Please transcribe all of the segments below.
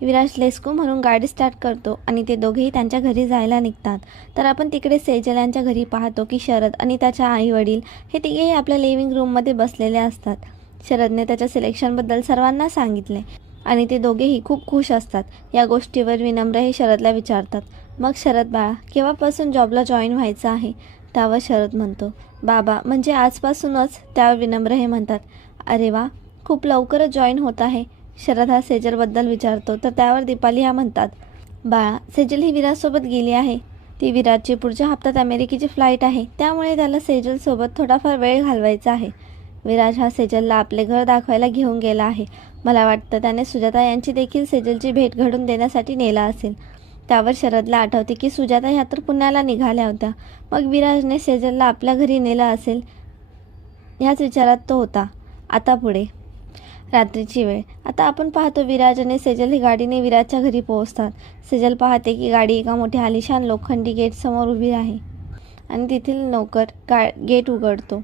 विराज लेस्को म्हणून गाडी स्टार्ट करतो आणि ते दोघेही त्यांच्या घरी जायला निघतात. तर आपण तिकडे सेजल यांच्या घरी पाहतो की शरद आणि त्याच्या आईवडील हे तिघेही आपल्या लिव्हिंग रूममध्ये बसलेले असतात. शरदने त्याच्या सिलेक्शनबद्दल सर्वांना सांगितले आणि ते दोघेही खूप खुश असतात. या गोष्टीवर विनम्र हे शरदला विचारतात. मग शरद बाळा केव्हापासून जॉबला जॉईन व्हायचं आहे? त्यावर शरद म्हणतो. बाबा म्हणजे आजपासूनच? त्यावर विनम्र हे म्हणतात. अरे वा खूप लवकरच जॉईन होत आहे. शरद हा सेजलबद्दल विचारतो. तर त्यावर दीपाली ह्या म्हणतात बाळा सेजल ही विराजसोबत गेली आहे. ती विराजची पुढच्या हप्त्यात अमेरिकेची फ्लाईट आहे. त्यामुळे त्याला सेजलसोबत थोडाफार वेळ घालवायचा आहे. विराज हा सेजलला आपले घर दाखवायला घेऊन गेला आहे. मला वाटतं त्याने सुजाता यांची देखील सेजलची भेट घडून देण्यासाठी नेला असेल. त्यावर शरदला आठवते की सुजाता ह्या तर पुण्याला निघाल्या होत्या. मग विराजने सेजलला आपल्या घरी नेलं असेल. ह्याच विचारात तो होता. आता पुढे. रात्रीची वेळ. आता आपण पाहतो विराज आणि सेजल ही गाडीने विराजच्या घरी पोहोचतात. सेजल पाहते की गाडी एका मोठ्या आलिशान लोखंडी गेटसमोर उभी आहे आणि तेथील नोकर गा गेट उघडतो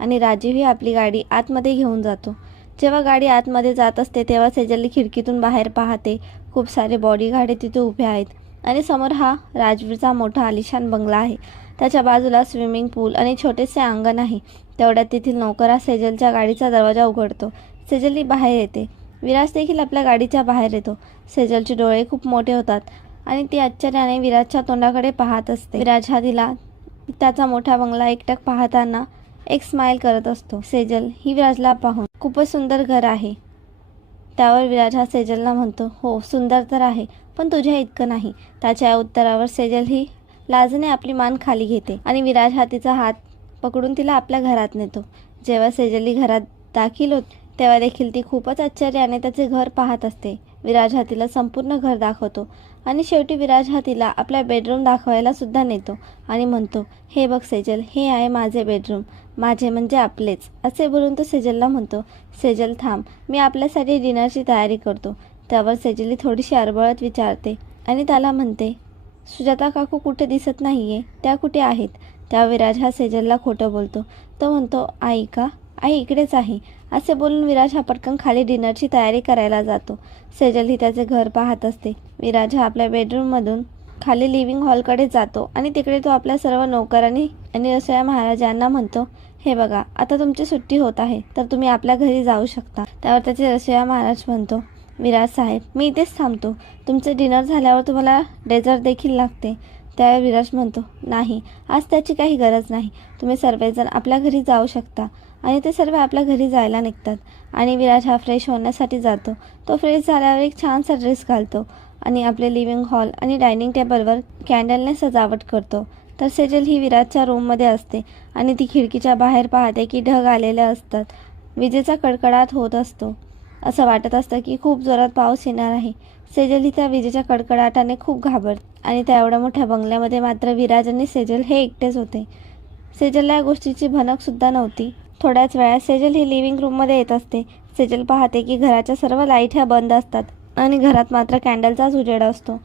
आणि राजीवही आपली गाडी आतमध्ये घेऊन जातो. जेव्हा गाडी आतमध्ये जात असते तेव्हा सेजल खिडकीतून बाहेर पाहते खूप सारे बॉडीगार्ड तिथे उभे आहेत आणि समोर हा राजवीरचा मोठा आलिशान बंगला आहे. त्याच्या बाजूला स्विमिंग पूल आणि छोटेसे अंगण आहे. तेवढ्यात तेथील नोकरा सेजलच्या गाडीचा दरवाजा उघडतो. सेजलही बाहेर येते. विराज देखील आपल्या गाडीच्या बाहेर येतो. सेजलचे डोळे खूप मोठे होतात आणि ती आश्चर्याने विराजच्या तोंडाकडे पाहत असते. विराज हा तिला त्याचा मोठा बंगला एकटक पाहताना एक स्माईल करत असतो. सेजल ही विराजला पाहून खूपच सुंदर घर आहे. त्यावर विराज हा सेजलला म्हणतो हो सुंदर तर आहे पण तुझ्या इतकं नाही. त्याच्या उत्तरावर सेजल ही लाजने आपली मान खाली घेते आणि विराज हा तिचा हात पकडून तिला आपल्या घरात नेतो. जेव्हा सेजली घरात दाखील होत तेव्हा देखील ती खूपच आश्चर्याने त्याचे घर पाहत असते. विराज हा तिला संपूर्ण घर दाखवतो आणि शेवटी विराज हा तिला आपल्या बेडरूम दाखवायला सुद्धा नेतो आणि म्हणतो हे बघ सेजल हे आहे माझे बेडरूम माझे म्हणजे आपलेच. असे बोलून तो सेजलला म्हणतो सेजल थांब. मी आपल्यासाठी डिनरची तयारी करतो. त्यावर सेजली थोडीशी अरबळत विचारते आणि त्याला म्हणते सुजाता काकू कुठे दिसत नाही आहे त्या कुठे आहेत? त्या विराज हा सेजलला खोटं बोलतो. तो म्हणतो आई का? आई इकडेच आहे. असे बोलून विराज हा पटकन खाली डिनरची तयारी करायला जातो. सेजल ही त्याचे घर पाहत असते. विराज हा आपल्या बेडरूममधून खाली लिव्हिंग हॉलकडे जातो आणि तिकडे तो आपल्या सर्व नोकरांनी आणि रसोया महाराजांना म्हणतो हे बघा आता तुमची सुट्टी होत आहे तर तुम्ही आपल्या घरी जाऊ शकता. त्यावर त्याचे रसोया महाराज म्हणतो विराज साहेब मी इथेच थांबतो. तुमचे डिनर झाल्यावर तुम्हाला डेझर्ट देखील लागते. त्यावेळी विराज म्हणतो नाही आज त्याची काही गरज नाही. तुम्ही सर्वजण आपल्या घरी जाऊ शकता. आणि ते सर्व आपल्या घरी जायला निघतात. आणि विराज हा फ्रेश होण्यासाठी जातो. तो फ्रेश झाल्यावर एक छानसा ड्रेस घालतो आणि आपले लिव्हिंग हॉल आणि डायनिंग टेबलवर कॅन्डलने सजावट करतो. तर सेजल ही विराजच्या रूममध्ये असते आणि ती खिडकीच्या बाहेर पाहते की ढग आलेले असतात. विजेचा कडकडाट होत असतो. असं वाटत असतं की खूप जोरात पाऊस येणार आहे. सेजल ही त्या विजेच्या कडकडाटाने खूप घाबरत आणि त्या एवढ्या मोठ्या बंगल्यामध्ये मात्र विराज आणि सेजल हे एकटेच होते. सेजलला या गोष्टीची भनकसुद्धा नव्हती. थोड्याच वेळात सेजल ही लिव्हिंग रूममध्ये येत असते. सेजल पाहते की घराच्या सर्व लाइट ह्या बंद असतात आणि घरात मात्र कॅन्डलचाच उजेड असतो.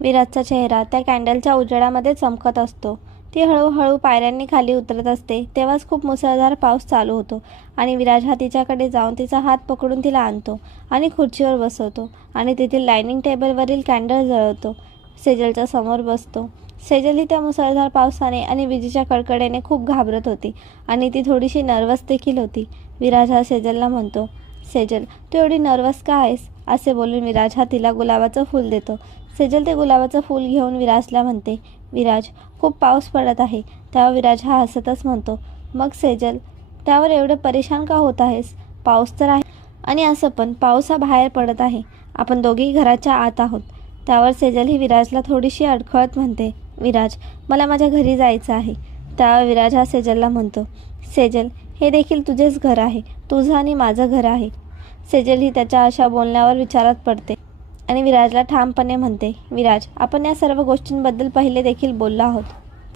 विराजचा चेहरा त्या कॅन्डलच्या उजेडामध्ये चमकत असतो. ती हळूहळू पायऱ्यांनी खाली उतरत असते. तेव्हाच खूप मुसळधार पाऊस चालू होतो आणि विराज हा तिच्याकडे जाऊन तिचा हात पकडून तिला आणतो आणि खुर्चीवर बसवतो आणि तेथील डायनिंग टेबलवरील कॅन्डल जळवतो. सेजलच्या समोर बसतो. सेजल ही त्या मुसळधार पावसाने आणि विजेच्या कडकडेने खूप घाबरत होती आणि ती थोडीशी नर्वस देखील होती. विराज हा सेजलला म्हणतो सेजल तू एवढी नर्वस का आहेस? असे बोलून विराज हा तिला गुलाबाचं फूल देतो. सेजल ते गुलाबाचं फूल घेऊन विराजला म्हणते विराज खूप पाऊस पडत आहे. तेव्हा विराज हा हसतच म्हणतो मग सेजल त्यावर एवढं परेशान का होत आहेस? पाऊस तर आहे आणि असं पण पाऊस हा बाहेर पडत आहे. आपण दोघेही घराच्या आत आहोत. त्यावर सेजल ही विराजला थोडीशी अडखळत म्हणते विराज मला माझ्या घरी जायचं आहे. त्यावर विराज हा सेजलला म्हणतो सेजल हे देखील तुझेच घर आहे. तुझं आणि माझं घर आहे. सेजल ही त्याच्या अशा बोलण्यावर विचारात पडते आणि विराजला ठामपणे म्हणते विराज आपण या सर्व गोष्टींबद्दल पहिले देखील बोललो आहोत.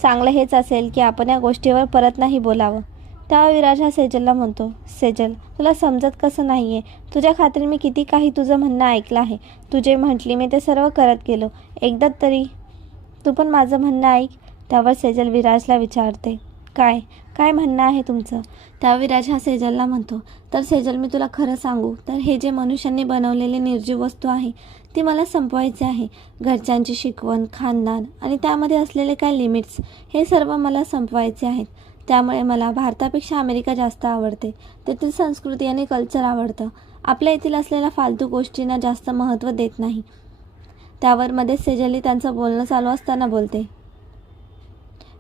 चांगलं हेच असेल की आपण या गोष्टीवर परत नाही बोलावं. तेव्हा विराज हा सेजलला म्हणतो सेजल तुला समजत कसं नाही आहे तुझ्या खात्री मी किती काही तुझं म्हणणं ऐकलं आहे. तुझे म्हटली मी ते सर्व करत गेलो. एकदा तरी तू पण माझं म्हणणं ऐक. त्यावर सेजल विराजला विचारते. काय? काय म्हणणं आहे तुमचं? त्या विराज हा सेजलला म्हणतो तर सेजल मी तुला खरं सांगू तर हे जे मनुष्यांनी बनवलेले निर्जीव वस्तू आहे ती मला संपवायचे आहे. घरच्यांची शिकवण खानदान आणि त्यामध्ये असलेले काय लिमिट्स हे सर्व मला संपवायचे आहेत. त्यामुळे मला भारतापेक्षा अमेरिका जास्त आवडते. तेथील संस्कृती आणि कल्चर आवडतं. आपल्या येथील असलेल्या फालतू गोष्टींना जास्त महत्त्व देत नाही. त्यावर मध्येच सेजली त्यांचं बोलणं चालू असताना बोलते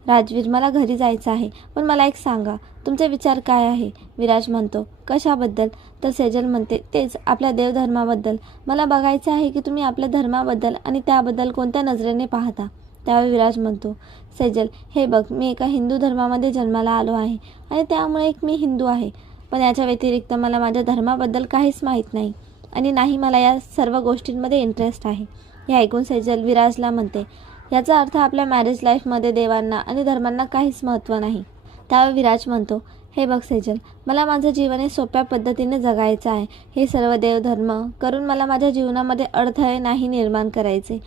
राजवीर मला घरी जायचं आहे पण मला एक सांगा तुमचे विचार काय आहे? विराज म्हणतो कशाबद्दल? तर सेजल म्हणते तेच आपल्या देवधर्माबद्दल. मला बघायचं आहे की तुम्ही आपल्या धर्माबद्दल आणि त्याबद्दल कोणत्या नजरेने पाहता? त्यावेळी विराज म्हणतो सेजल हे बघ मी एका हिंदू धर्मामध्ये जन्माला आलो आहे आणि त्यामुळे एक मी हिंदू आहे पण याच्या व्यतिरिक्त मला माझ्या धर्माबद्दल काहीच माहीत नाही आणि नाही मला या सर्व गोष्टींमध्ये इंटरेस्ट आहे. हे ऐकून सेजल विराजला म्हणते याचा अर्थ आपल्या मॅरेज लाईफमध्ये देवांना आणि धर्मांना काहीच महत्त्व नाही. त्यावेळी विराज म्हणतो हे बघ सेजल मला माझं जीवन हे सोप्या पद्धतीने जगायचं आहे. हे सर्व देवधर्म करून मला माझ्या जीवनामध्ये अडथळे नाही निर्माण करायचे.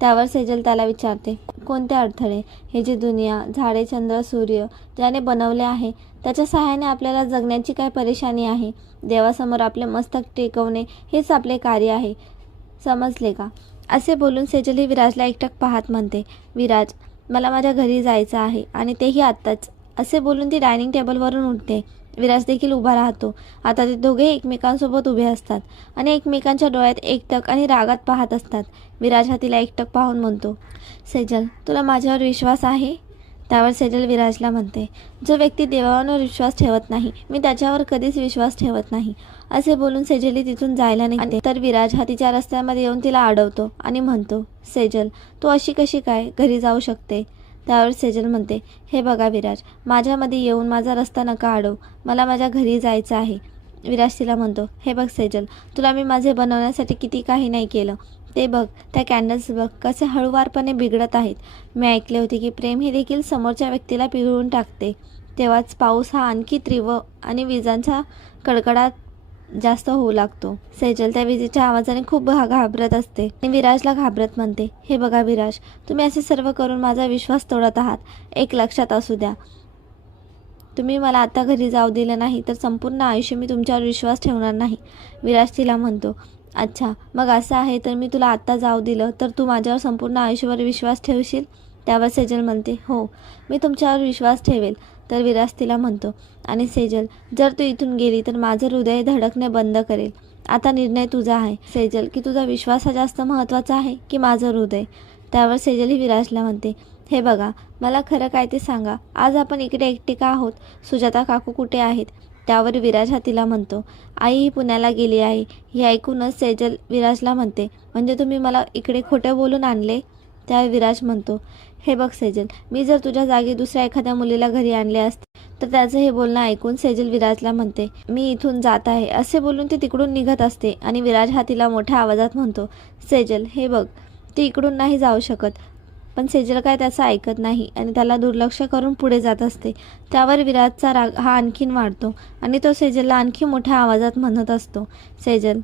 त्यावर सेजल त्याला विचारते कोणते अडथळे? हे जे दुनिया झाडे चंद्र सूर्य ज्याने बनवले आहे त्याच्या सहाय्याने आपल्याला जगण्याची काय परेशानी आहे? देवासमोर आपले मस्तक टेकवणे हेच आपले कार्य आहे. समजले का? असे बोलून सेजल विराजला एकटक पाहत म्हणते विराज मला माझ्या घरी जायचं आहे आणि तेही आत्ताच. असे बोलून ती डायनिंग टेबलवरून उठते. विराज देखील उभा राहतो. आता ते दोघे एकमेकांसोबत उभे असतात आणि एकमेकांच्या डोळ्यात एकटक आणि रागात पाहत असतात. विराज हा तिला एकटक पाहून म्हणतो सेजल तुला माझ्यावर विश्वास आहे? त्यावर सेजल विराजला म्हणते जो व्यक्ती देवावर विश्वास ठेवत नाही मी त्याच्यावर कधीच विश्वास ठेवत नाही. असे बोलून सेजली तिथून जायला निघते. तर विराज हा तिच्या रस्त्यामध्ये येऊन तिला अडवतो आणि म्हणतो सेजल तू अशी कशी काय घरी जाऊ शकते? त्यावर सेजल म्हणते हे बघा विराज माझ्यामध्ये येऊन माझा रस्ता नका अडव मला माझ्या घरी जायचं आहे. विराज तिला म्हणतो हे बघ सेजल तुला मी माझे बनवण्यासाठी किती काही नाही केलं ते बघ त्या कॅन्डल्स बघ कसे हळूवारपणे बिघडत आहेत. मी ऐकले होते की प्रेम हे देखील समोरच्या व्यक्तीला पिघळून टाकते. तेव्हाच पाऊस हा आणखी तीव्र आणि विजांचा कडकडाट जास्त होऊ लागतो. सेजल त्या विजेच्या आवाजाने खूप घाबरत असते आणि विराजला घाबरत म्हणते हे बघा विराज तुम्ही असे सर्व करून माझा विश्वास तोडत आहात. एक लक्षात असू द्या. तुम्ही मला आता घरी जाऊ दिलं नाही तर संपूर्ण आयुष्य मी तुमच्यावर विश्वास ठेवणार नाही. विराज तिला म्हणतो अच्छा मग असं आहे तर मी तुला आत्ता जाऊ दिलं तर तू माझ्यावर संपूर्ण आयुष्यभर विश्वास ठेवशील? त्यावर सेजल म्हणते हो. मी तुमच्यावर विश्वास ठेवेल तर विराज तिला म्हणतो. आणि सेजल जर तू इथून गेली तर माझं हृदय धडकणे बंद करेल. आता निर्णय तुझा आहे. सेजल की तुझा विश्वास हा जास्त महत्त्वाचा आहे की माझं हृदय? त्यावर सेजल ही विराजला म्हणते. हे बघा मला खरं काय ते सांगा. आज आपण इकडे एकटे का आहोत? सुजाता काकू कुठे आहेत? त्यावर विराज हा तिला म्हणतो आई ही पुण्याला गेली आहे. हे ऐकूनच सेजल विराजला म्हणते म्हणजे तुम्ही मला इकडे खोटं बोलून आणले? त्या विराज म्हणतो हे बघ सेजल मी जर तुझ्या जागी दुसऱ्या एखाद्या मुलीला घरी आणले असते तर त्याचं हे बोलणं ऐकून सेजल विराजला म्हणते मी इथून जात आहे. असे बोलून ती तिकडून निघत असते आणि विराज हा तिला मोठ्या आवाजात म्हणतो सेजल हे बघ ती इकडून नाही जाऊ शकत. पण सेजल काय त्याचं ऐकत नाही आणि त्याला दुर्लक्ष करून पुढे जात असते. त्यावर विराजचा राग हा आणखीन वाढतो आणि तो सेजलला आणखी मोठ्या आवाजात म्हणत असतो सेजल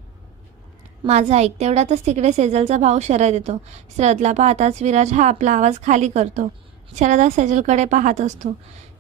माझं ऐक तेवढ्यातच तिकडे सेजलचा भाऊ शरद येतो. शरदला पाहताच विराज हा आपला आवाज खाली करतो. शरद हा सेजलकडे पाहत असतो.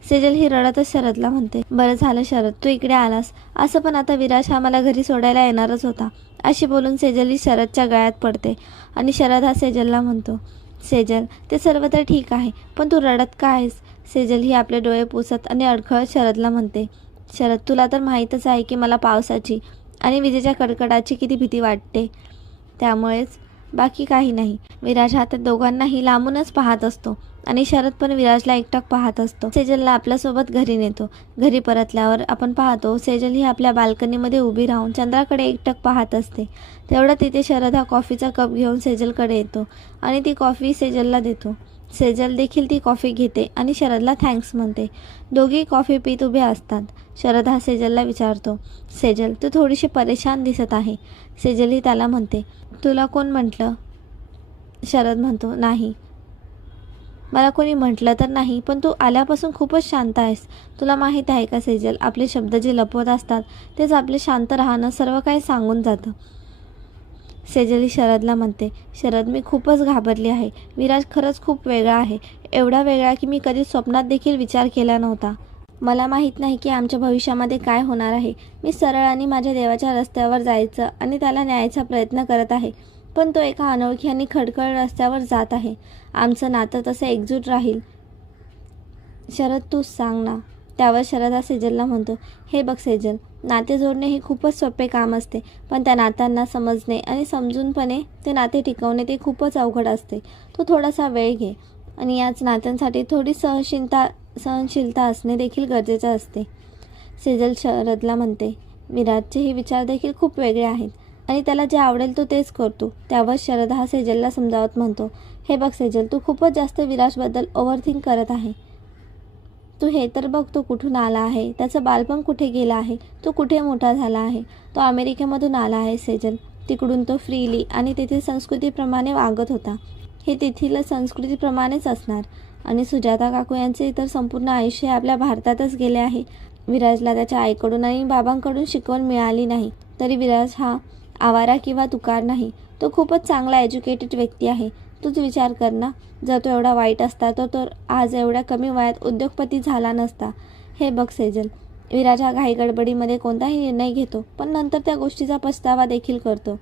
सेजल ही रडतच शरदला म्हणते बरं झालं शरद तू इकडे आलास. असं पण आता विराज हा मला घरी सोडायला येणारच होता. अशी बोलून सेजल ही शरदच्या गळ्यात पडते आणि शरद हा सेजलला म्हणतो सेजल ते सर्व तर ठीक आहे पण तू रडत का आहेस? सेजल ही आपले डोळे पुसत आणि अडखळत शरदला म्हणते. शरद तुला तर माहीतच आहे की मला पावसाची आणि विजेच्या कडकडाची किती भीती वाटते. त्यामुळेच बाकी काही नाही. विराज हा त्या दोघांनाही लांबूनच पाहत असतो आणि शरद पण विराजला एकटक पाहत असतो. सेजलला आपल्यासोबत घरी नेतो. घरी परतल्यावर आपण पाहतो सेजल ही आपल्या बाल्कनीमध्ये उभी राहून चंद्राकडे एकटक पाहत असते. तेवढं तिथे शरद हा कॉफीचा कप घेऊन सेजलकडे येतो आणि ती कॉफी सेजलला देतो. सेजल देखील ती कॉफी घेते आणि शरदला थँक्स म्हणते. दोघी कॉफी पीत उभे असतात. शरद हा सेजलला विचारतो सेजल तू थोडीशी परेशान दिसत आहे. सेजल ही त्याला म्हणते तुला कोण म्हटलं? शरद म्हणतो नाही. मला कोणी म्हटलं तर नाही पण तू आल्यापासून खूपच शांत आहेस. तुला माहीत आहे का सेजल? आपले शब्द जे लपवत असतात तेच आपले शांत राहणं सर्व काही सांगून जातं. सेजली शरदला म्हणते शरद मी खूपच घाबरली आहे. विराज खरंच खूप वेगळा आहे. एवढा वेगळा की मी कधी स्वप्नात देखील विचार केला नव्हता. मला माहीत नाही की आमच्या भविष्यामध्ये काय होणार आहे. मी सरळ आणि माझ्या देवाच्या रस्त्यावर जायचं आणि त्याला न्यायचा प्रयत्न करत आहे. पण तो एका अनोळखी आणि खडखड रस्त्यावर जात आहे. आमचं नातं तसं एकजूट राहील. शरद तूच सांग ना. त्यावर शरदा सेजलला म्हणतो हे बघ सेजल नाते जोडणे हे खूपच सोपे काम असते. पण त्या नात्यांना समजणे आणि समजूनपणे ते नाते टिकवणे ते खूपच अवघड असते. तू थोडासा वेळ घे आणि याच नात्यांसाठी थोडी सहनशीलता सहनशीलता असणे देखील गरजेचं असते. सेजल शरदला म्हणते विराटचे हे विचार देखील खूप वेगळे आहेत आणि त्याला जे आवडेल तो तेच करतो. त्यावर शरद हा सेजलला समजावत म्हणतो हे बघ सेजल तू खूपच जास्त विराजबद्दल ओव्हरथिंक करत आहे. तू हे तर बघ तो कुठून आला आहे? त्याचं बालपण कुठे गेलं आहे? तो कुठे मोठा झाला आहे? तो अमेरिकेमधून आला आहे. सेजल तिकडून तो फ्रीली आणि तेथील संस्कृतीप्रमाणे वागत होता. हे तेथील संस्कृतीप्रमाणेच असणार. आणि सुजाता काकू यांचे तर संपूर्ण आयुष्य आपल्या भारतातच गेले आहे. विराजला त्याच्या आईकडून आणि बाबांकडून शिकवण मिळाली नाही तरी विराज हा आवारा किंवा तुकार नाही. तो खूपच चांगला एज्युकेटेड व्यक्ती आहे. तूच विचार कर ना जर तो एवढा वाईट असता तर तो आज एवढ्या कमी वयात उद्योगपती झाला नसता. हे बघ सेजल विराज हा घाई गडबडीमध्ये कोणताही निर्णय घेतो पण नंतर त्या गोष्टीचा पछतावा देखील करतो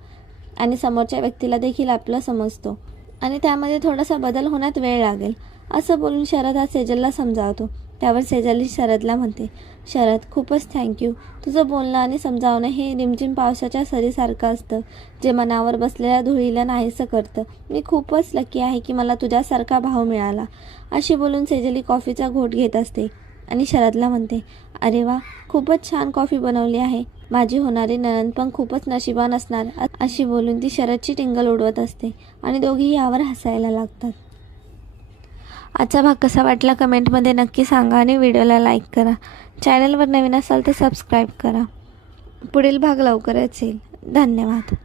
आणि समोरच्या व्यक्तीला देखील आपलं समजतो. आणि त्यामध्ये थोडासा बदल होण्यात वेळ लागेल. असं बोलून शरद हा सेजलला समजावतो. त्यावर सेजली शरदला म्हणते शरद खूपच थँक्यू तुझं बोलणं आणि समजावणं हे रिमझिम पावसाच्या सरीसारखं असतं. जे मनावर बसलेल्या धुळीला नाहीसं करतं. मी खूपच लकी आहे की मला तुझ्यासारखा भाव मिळाला. अशी बोलून सेजली कॉफीचा घोट घेत असते आणि शरदला म्हणते अरे वा खूपच छान कॉफी बनवली आहे. माझी होणारी नणंद पण खूपच नशिबान असणार. अशी बोलून ती शरदची टिंगल उडवत असते आणि दोघेही यावर हसायला लागतात. आजचा भाग कसा वाटला कमेंटमध्ये नक्की सांगा आणि व्हिडिओला लाईक करा. चॅनलवर नवीन असाल तर सबस्क्राईब करा. पुढील भाग लवकरच येईल. धन्यवाद.